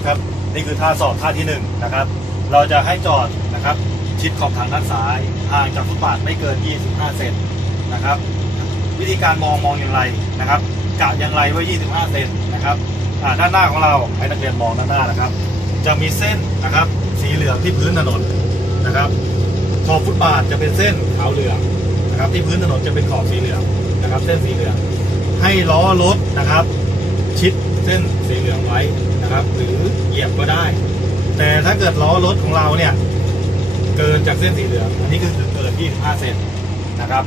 นี่ครับนี่คือท่าสอบท่าที่หนึ่งนะครับเราจะให้จอดนะครับชิดขอบทางด้านซ้ายห่างจากฟุตบาทไม่เกิน 25 เซนนะครับ วิธีการมองมองอย่างไรนะครับกะอย่างไรว่า25 เซนนะครับด้านหน้าของเราให้นักเรียนมองด้านหน้านะครับ จะมีเส้นนะครับสีเหลืองที่พื้นถนนนะครับขอบฟุตบาทจะเป็นเส้นขาวเหลืองนะครับที่พื้นถนนจะเป็นขอบสีเหลืองนะครับ เส้นสีเหลืองให้ล้อรถนะครับ ชิดเส้นสีเหลืองไว้ นะครับ หรือเหยียบก็ได้ แต่ถ้าเกิดล้อรถของเราเนี่ย เกินจากเส้นสีเหลืองอันนี้คือเกิน 25 เซนนะครับ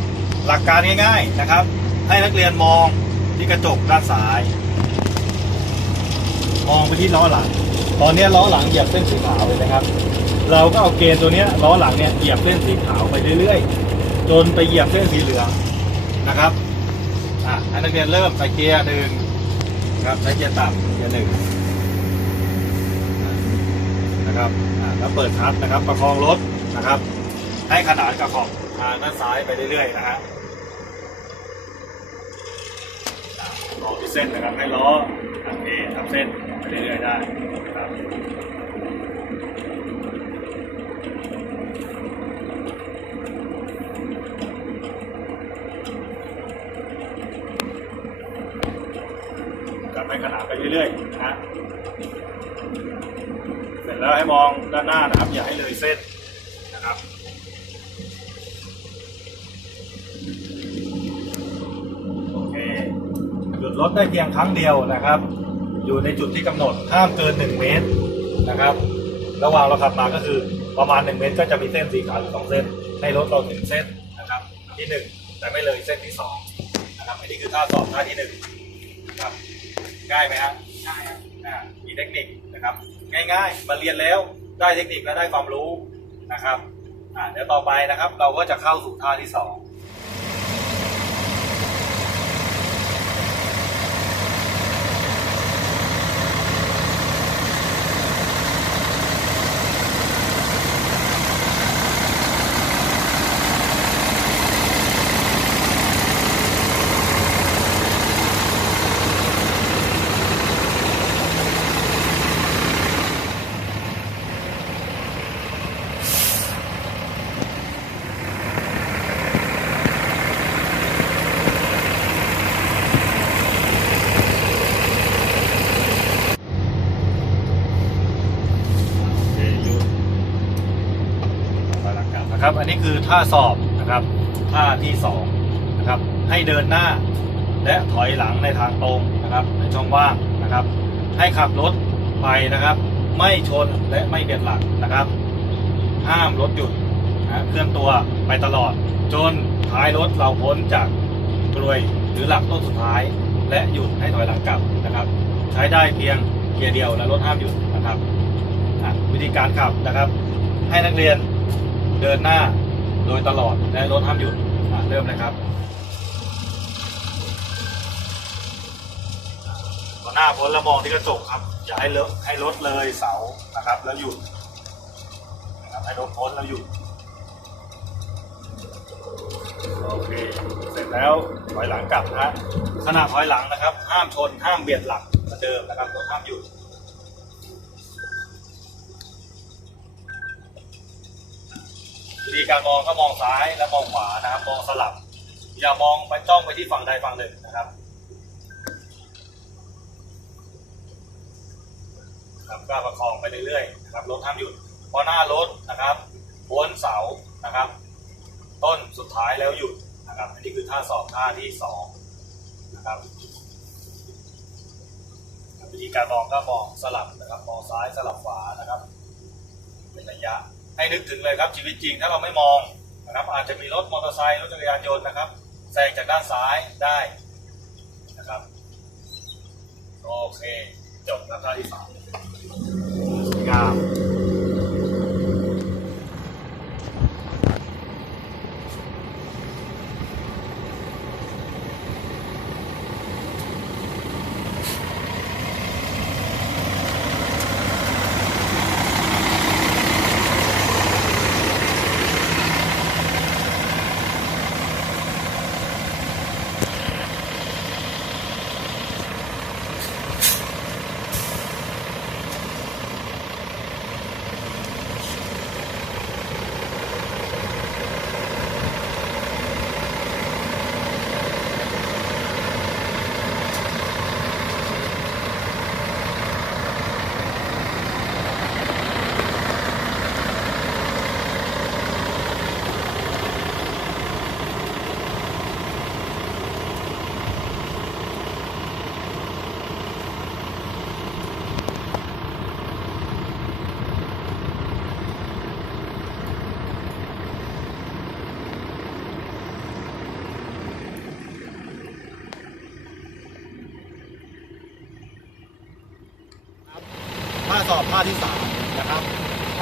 หลักการง่ายๆนะครับ ให้นักเรียนมองที่กระจกด้านซ้าย มองไปที่ล้อหลัง ตอนนี้ล้อหลังเหยียบเส้นสีขาวเลยนะครับ เราก็เอาเกณฑ์ตัวนี้ล้อหลังเนี่ยเหยียบเส้นสีขาวไปเรื่อยๆ จนไปเหยียบเส้นสีเหลืองนะครับอะให้นักเรียนเริ่มใส่เกียร์หนึ่งครับใช้เกียร์ต่ำเกียร์หนึ่ง นะครับแล้วเปิดคลัตช์นะครับ ประคองรถนะครับ ให้ขนานกับขอบทางด้านซ้ายไปเรื่อยๆนะฮะอะรอที่เส้นนะครับให้ล้อโอเคทำเส้นไปเรื่อยๆได้นะครับกลับไปขนานไปเรื่อยๆนะฮะ ร็จแล้วให้มองด้านหน้านะครับ อย่าให้เลยเส้นนะครับโอเคหยุดรถได้เพียงครั้งเดียวนะครับ อยู่ในจุดที่กำหนดห้ามเกิน 1 เมตรนะครับ ระหว่างเราขับมาก็คือประมาณ 1 เมตรก็จะมีเส้นสีขาวอยู่สองเส้น ให้รถเราถึงเส้นนะครับที่ 1 แต่ไม่เลยเส้นที่2นะครับอันนี้คือท่าสอบท่าที่1ครับง่ายไหมครับง่ายครับ เทคนิคนะครับ ง่ายๆ มาเรียนแล้วได้เทคนิคและได้ความรู้นะครับเดี๋ยวต่อไปนะครับ เราก็จะเข้าสู่ท่าที่สอง โอเคหยุดถอยหลังกลับนะครับ อันนี้คือท่าสอบนะครับ ท่าที่สองนะครับ ให้เดินหน้าและถอยหลังในทางตรงนะครับในช่องว่างนะครับ ให้ขับรถไปนะครับ ไม่ชนและไม่เบียดหลังนะครับ ห้ามรถหยุดนะเคลื่อนตัวไปตลอด จนท้ายรถเราพ้นจากกลวยหรือหลักต้นสุดท้าย และหยุดให้ถอยหลังกลับนะครับ ใช้ได้เพียงเกียร์เดียวและรถห้ามหยุดนะครับอะวิธีการขับนะครับ ให้นักเรียน เดินหน้าโดยตลอดและรถห้ามหยุดเริ่มนะครับพอหน้าพ้นแล้วมองที่กระจกครับ อย่าให้เลอะให้รถเลยเสานะครับ แล้วหยุดนะครับให้รถพ้นแล้วหยุดโอเคเสร็จแล้วถอยหลังกลับนะฮะขณะถอยหลังนะครับ ห้ามชนห้ามเบียดหลังเหมือนเดิมนะครับรถห้ามหยุด วิธีการมองก็มองซ้ายและมองขวานะครับ มองสลับ อย่ามองไปจ้องไปที่ฝั่งใดฝั่งหนึ่งนะครับครับก็ประคองไปเรื่อยๆนะครับรถห้ามหยุดพอหน้ารถนะครับพ้นเสานะครับ ต้นสุดท้ายแล้วหยุดนะครับ อันนี้คือท่าสอบท่าที่สองนะครับวิธีการมองก็มองสลับนะครับ มองซ้ายสลับขวานะครับเป็นระยะ ให้นึกถึงเลยครับชีวิตจริงถ้าเราไม่มองนะครับอาจจะมีรถมอเตอร์ไซค์รถจักรยานยนต์นะครับแซงจากด้านซ้ายได้นะครับโอเคจบครับท่าที่สามสวยงาม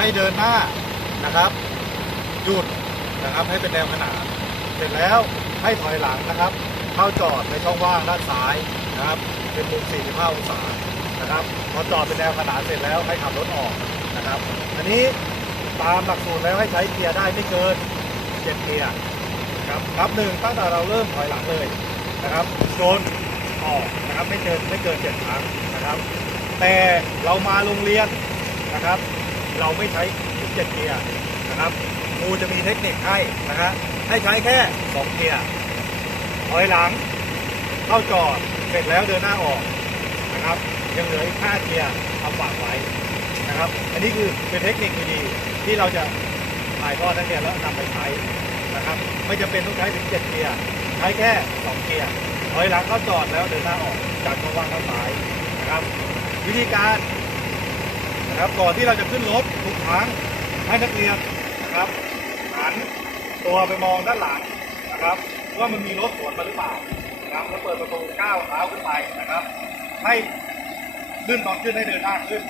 ให้เดินหน้านะครับ หยุดนะครับให้เป็นแนวขนานเสร็จแล้วให้ถอยหลังนะครับ เข้าจอดในช่องว่างด้านซ้ายนะครับ เป็นมุม 45 องศานะครับพอจอดเป็นแนวขนานเสร็จแล้วให้ขับรถออกนะครับ อันนี้ตามหลักสูตรแล้วให้ใช้เกียร์ได้ไม่เกิน7เกียร์ครับนับหนึ่งตั้งแต่เราเริ่มถอยหลังเลยนะครับจนออกนะครับไม่เกินไม่เกิน7ครั้งนะครับ แต่เรามาโรงเรียนนะครับ เราไม่ใช้ถึง7เกียร์นะครับครูจะมีเทคนิคให้นะครับให้ใช้แค่2เกียร์ถอยหลัง เข้าจอดเสร็จแล้วเดินหน้าออกนะครับ ยังเหลืออีก5เกียร์เอาฝากไว้นะครับ อันนี้คือเป็นเทคนิคดีๆที่เราจะถ่ายทอดนักเรียนแล้วนำไปใช้นะครับ ไม่จำเป็นต้องใช้ถึง7เกียร์ใช้แค่2เกียร์ถอยหลังเข้าจอดแล้วเดินหน้าออกจากช่องว่างด้านซ้ายนะครับ วิธีการ นะครับก่อนที่เราจะขึ้นรถทุกครั้งให้นักเรียนนะครับหันตัวไปมองด้านหลังนะครับ ว่ามันมีรถสวนมาหรือเปล่านะครับแล้วเปิดประตูก้าวเท้าขึ้นไปนะครับ ให้ขึ้นตอนขึ้นให้เดินหน้าขึ้น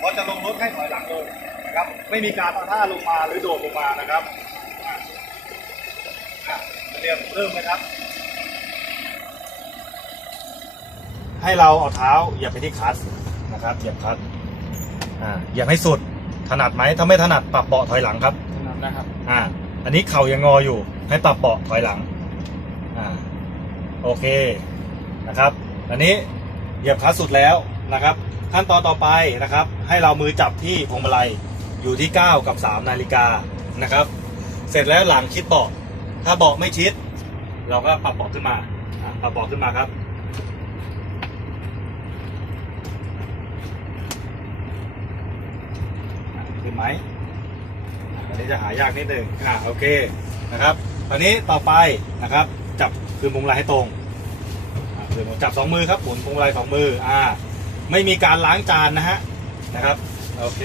พอจะลงรถให้ถอยหลังลยนะครับ ไม่มีการเอท่าลงมาหรือโดดลงมานะครับนักเรียนเริ่มไหมครับ ให้เราเอาเท้าเหยียบไปที่คลัตช์นะครับเหยียบคลัตช์ อ่าเหยียบให้สุดถนัดไหมถ้าไม่ถนัดปรับเบาะถอยหลังครับนะครับอ่าอันนี้เข่ายังงออยู่ ให้ปรับเบาะถอยหลังอ่าโอเคนะครับอันนี้เหยียบคลัตช์สุดแล้วนะครับ ขั้นตอนต่อไปนะครับ ให้เรามือจับที่พวงมาลัยอยู่ที่ 9 กับ 3 นาฬิกานะครับ เสร็จแล้วหลังชิดเบาะถ้าเบาะไม่ชิด เราก็ปรับเบาะขึ้นมาอ่าปรับเบาะขึ้นมาครับ ไหมอันนี้จะหายากนิดหนึ่งอ่าโอเคนะครับตอนนี้ต่อไปนะครับ จับคืนพวงมาลัยให้ตรงคืนจับสองมือครับหมุนพวงมาลัยสองมืออ่าไม่มีการล้างจานนะฮะนะครับโอเค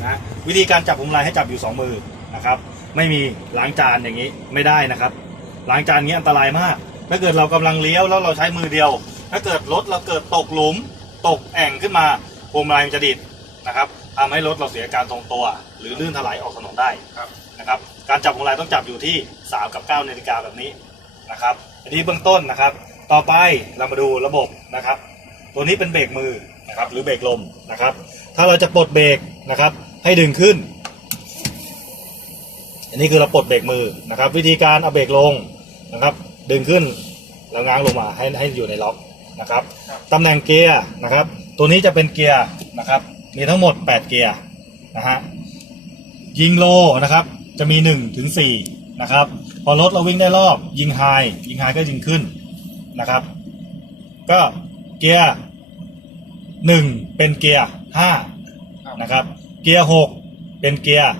นะวิธีการจับพวงมาลัยให้จับอยู่สองมือนะครับ ไม่มีล้างจานอย่างนี้ไม่ได้นะครับ ล้างจานอย่างนี้อันตรายมาก ถ้าเกิดเรากำลังเลี้ยวแล้วเราใช้มือเดียว ถ้าเกิดรถเราเกิดตกหลุม ตกแอ่งขึ้นมาพวงมาลัยมันจะดิดนะครับ ทำให้รถเราเสียการทรงตัว หรือลื่นถลายออกถนนได้นะครับ การจับพวงมาลัยต้องจับอยู่ที่ 3 กับ 9นาฬิกาแบบนี้นะครับอันนี้เบื้องต้นนะครับ ต่อไปเรามาดูระบบนะครับ ตัวนี้เป็นเบรกมือนะครับหรือเบรกลมนะครับ ถ้าเราจะปลดเบรกนะครับ ให้ดึงขึ้น อันนี้คือเราปลดเบรกมือนะครับ วิธีการเอาเบรกลงนะครับ ดึงขึ้นแล้วง้างลงมาให้ให้อยู่ในล็อกนะครับตำแหน่งเกียร์นะครับ ตัวนี้จะเป็นเกียร์นะครับ มีทั้งหมด 8 เกียร์นะฮะยิงโลนะครับจะมี1ถึง4นะครับพอรถเราวิ่งได้รอบยิงไฮยิงไฮก็ยิงขึ้นนะครับ ก็เกียร์ 1 เป็นเกียร์5นะครับเกียร์ 6 เป็นเกียร์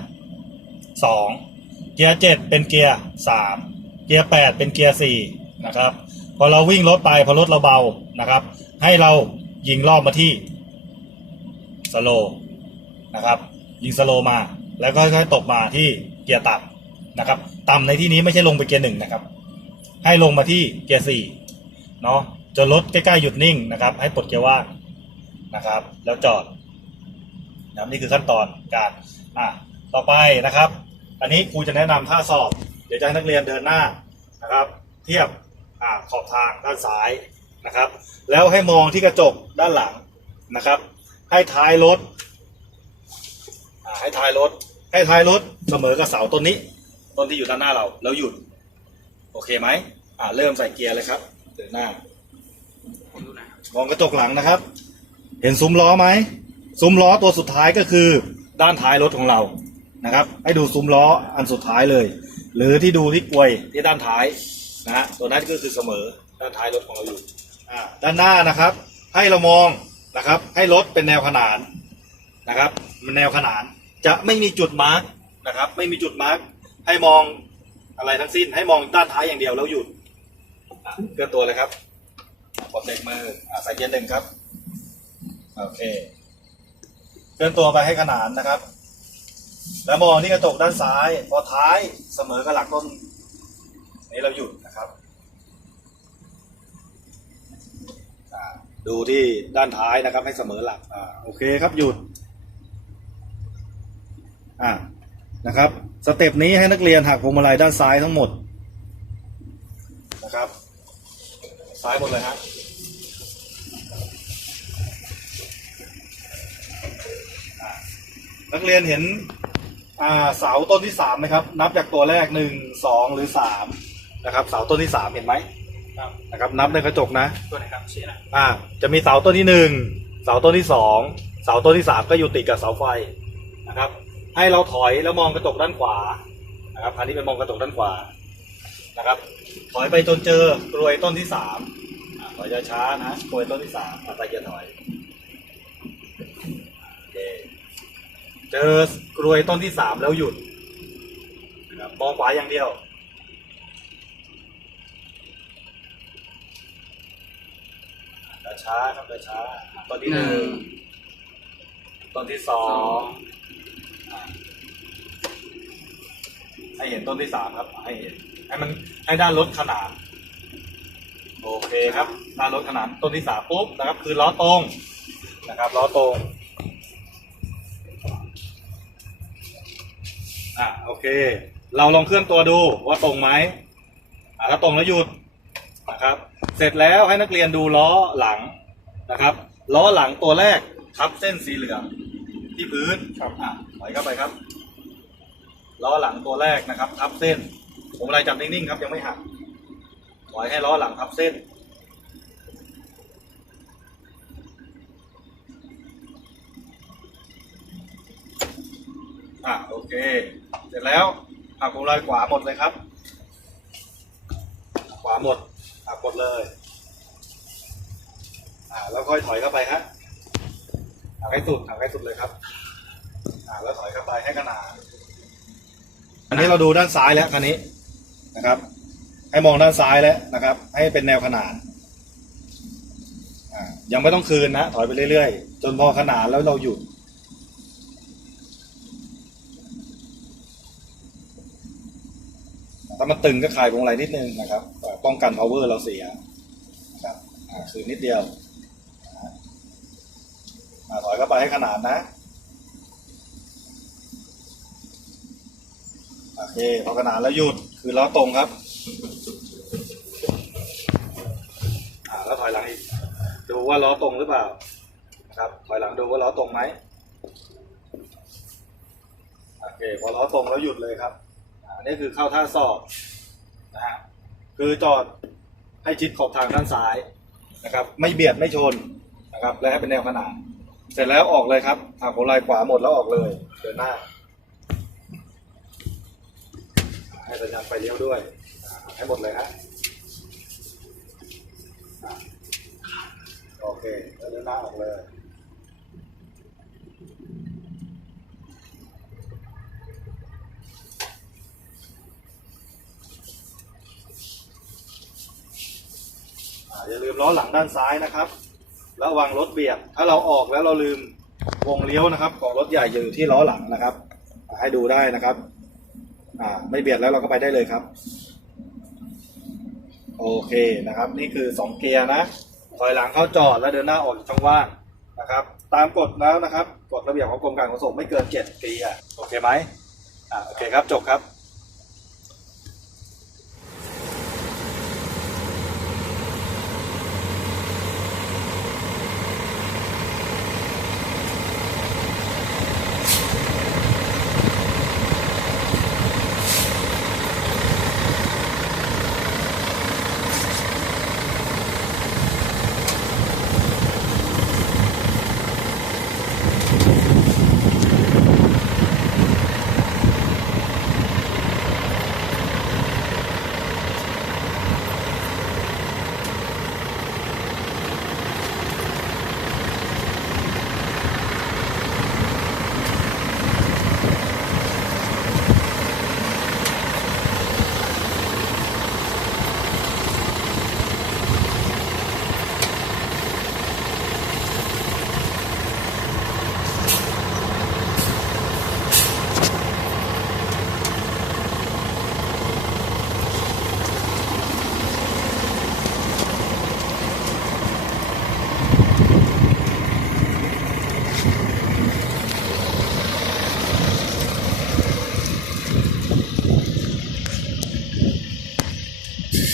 2 เกียร์เจ็ดเป็นเกียร์สามเกียร์แปดเป็นเกียร์สี่นะครับพอเราวิ่งรถไปพอรถเราเบานะครับ ให้เรายิงรอบมาที่ สโลนะครับยิงสโลมาแล้วก็ค่อยๆตกมาที่เกียร์ต่ำนะครับ ต่ำในที่นี้ไม่ใช่ลงไปเกียร์หนึ่งนะครับ ให้ลงมาที่เกียร์สี่เนาะจนรถใกล้ๆหยุดนิ่งนะครับ ให้ปลดเกียร์ว่างนะครับ แล้วจอดนะครับนี่คือขั้นตอนการอะต่อไปนะครับ อันนี้ครูจะแนะนำท่าสอบ เดี๋ยวจะให้นักเรียนเดินหน้านะครับ เทียบอ่าขอบทางด้านซ้ายนะครับ แล้วให้มองที่กระจกด้านหลังนะครับ ให้ท้ายรถอ่าให้ท้ายรถ ให้ท้ายรถเสมอกับเสาต้นนี้ ต้นที่อยู่ด้านหน้าเรา แล้วหยุด โอเคไหมอ่าเริ่มใส่เกียร์เลยครับเดินหน้ามองกระจกหลังนะครับ เห็นซุ้มล้อไหมซุ้มล้อตัวสุดท้ายก็คือ ด้านท้ายรถของเรานะครับ ให้ดูซุ้มล้ออันสุดท้ายเลย หรือที่ดูที่กลวยที่ด้านท้ายนะฮะตัวนั้นก็คือเสมอด้านท้ายรถของเราอยู่อ่าด้านหน้านะครับ ให้เรามอง นะครับ ให้รถเป็นแนวขนานนะครับ มันแนวขนานจะไม่มีจุดมาร์กนะครับ ไม่มีจุดมาร์กให้มองอะไรทั้งสิ้น ให้มองด้านท้ายอย่างเดียวแล้วหยุดเคลื่อนตัวเลยครับกดเบรกมืออใส่เกียร์หนึ่งครับโอเคเคลื่อนตัวไปให้ขนานนะครับ แล้วมองที่กระจกด้านซ้าย พอท้ายเสมอกับหลักต้นนี้เราหยุดนะครับ ดูที่ด้านท้ายนะครับ ให้เสมอหลักอ่าโอเคครับหยุดอ่านะครับ สเต็ปนี้ให้นักเรียนหักพวงมาลัยด้านซ้ายทั้งหมดนะครับ ซ้ายหมดเลยฮะนักเรียนเห็นอ่าเสาต้นที่สามไหมครับ นับจากตัวแรกหนึ่งสองหรือสามนะครับ เสาต้นที่สามเห็นไหม ครับนะครับนับในกระจกนะ ตัวไหนครับชี้นะอ่าจะมีเสาต้นที่หนึ่งเสาต้นที่สองเสาต้นที่สามก็อยู่ติดกับเสาไฟนะครับ ให้เราถอยแล้วมองกระจกด้านขวานะครับอันนี้เป็นมองกระจกด้านขวานะครับ ถอยไปจนเจอกรวยต้นที่สามอ่าถอยช้าๆนะกรวยต้นที่สามอะตะเกียบถอยโอเคเจอกรวยต้นที่สามแล้วหยุดนะครับมองขวาอย่างเดียว ช้าๆครับช้าๆต้นที่หนึ่งต้นที่สองอ่าให้เห็นต้นที่สามครับ ให้เห็น ให้มันให้ด้านรถขนานโอเคครับด้านรถขนานต้นที่สามปุ๊บนะครับ คือล้อตรงนะครับล้อตรงอะโอเค เราลองเคลื่อนตัวดูว่าตรงไหมอะถ้าตรงแล้วหยุดนะครับ เสร็จแล้วให้นักเรียนดูล้อหลังนะครับ ล้อหลังตัวแรกทับเส้นสีเหลืองที่พื้นครับอะถอยเข้าไปครับ ล้อหลังตัวแรกนะครับ ทับเส้น ผมอะไรจับนิ่งๆครับยังไม่หักถอยให้ล้อหลังทับเส้น อะโอเค เสร็จแล้วหักพวงมาลัยขวาหมดเลยครับ ขวาหมด หักดเลย อ่า แล้วค่อยถอยเข้าไปฮะหักให้สุดหักให้สุดเลยครับ อ่า แล้วถอยเข้าไปให้ขนาดอันนี้เราดูด้านซ้ายแล้วคันนี้นะครับ ให้มองด้านซ้ายแล้วนะครับ ให้เป็นแนวขนานอ่ายังไม่ต้องคืนนะถอยไปเรื่อยๆ จนพอขนานแล้วเราหยุดถ้ามันตึงก็คลายพวงมาลัยนิดนึงนะครับ ป้องกัน power เราเสียนะครับอ่าคือนิดเดียวถอยเข้าไปให้ขนาดนะโอเคพอขนาดแล้วหยุดคือล้อตรงครับแล้วถอยหลังอีกดูว่าล้อตรงหรือเปล่าครับถอยหลังดูว่าล้อตรงไหมโอเคพอล้อตรงแล้วหยุดเลยครับอันนี้คือเข้าท่าสอบนะฮะ คือจอดให้ชิดขอบทางด้านซ้ายนะครับ ไม่เบียดไม่ชนนะครับ และให้เป็นแนวขนานเสร็จแล้วออกเลยครับหักหัวไหล่ขวาหมดแล้วออกเลย เดินหน้า ให้สัญญาณไฟเลี้ยวด้วย ให้หมดเลยฮะโอเคเดินหน้าออกเลย อ่าอย่า ล้อหลังด้านซ้ายนะครับ ระวังรถเบียด ถ้าเราออกแล้วเราลืมวงเลี้ยวนะครับ ของรถใหญ่อยู่ที่ล้อหลังนะครับ ให้ดูได้นะครับ อ่า ไม่เบียดแล้วเราก็ไปได้เลยครับ โอเคนะครับ นี่คือสองเกียร์นะ ถอยหลังเข้าจอดแล้วเดินหน้าออกช่องว่างนะครับ ตามกฎแล้วนะครับ กฎระเบียบของกรมการขนส่งไม่เกินเจ็ดเกียร์ โอเคไหมอ่า โอเคครับ จบครับ